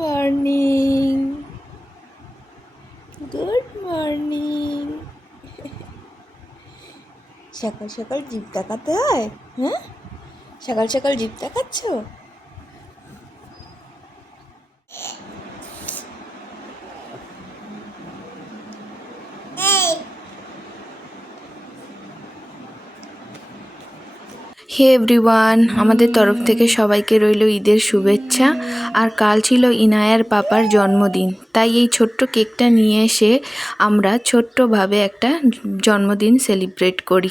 Morning good morning সকাল সকাল zip দেখাতে হয়? হ্যাঁ? সকাল সকাল জিপ দেখাচ্ছ হে এভরিওয়ান, আমাদের তরফ থেকে সবাইকে রইল ঈদের শুভেচ্ছা। আর কাল ছিল ইনায়ার পাপার জন্মদিন, তাই এই ছোট্ট কেকটা নিয়ে এসে আমরা ছোট্টভাবে একটা জন্মদিন সেলিব্রেট করি।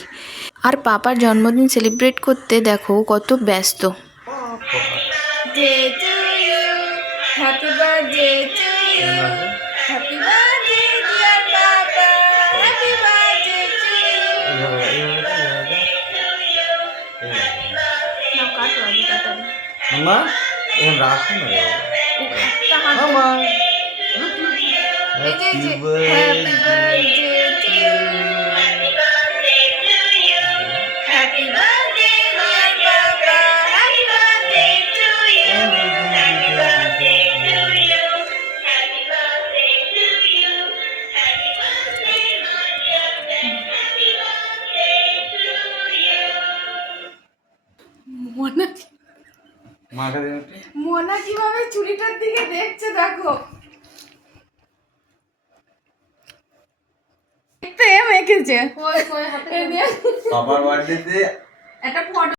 আর পাপার জন্মদিন সেলিব্রেট করতে দেখো কত ব্যস্ত। মামা এখন রাখো না মামা এই যে, মোনা মোনা কীভাবে চুড়িটার দিকে দেখছে দেখো। দেখতে এম এঁকেছে। বাবার বার্থডেতে একটা ফটো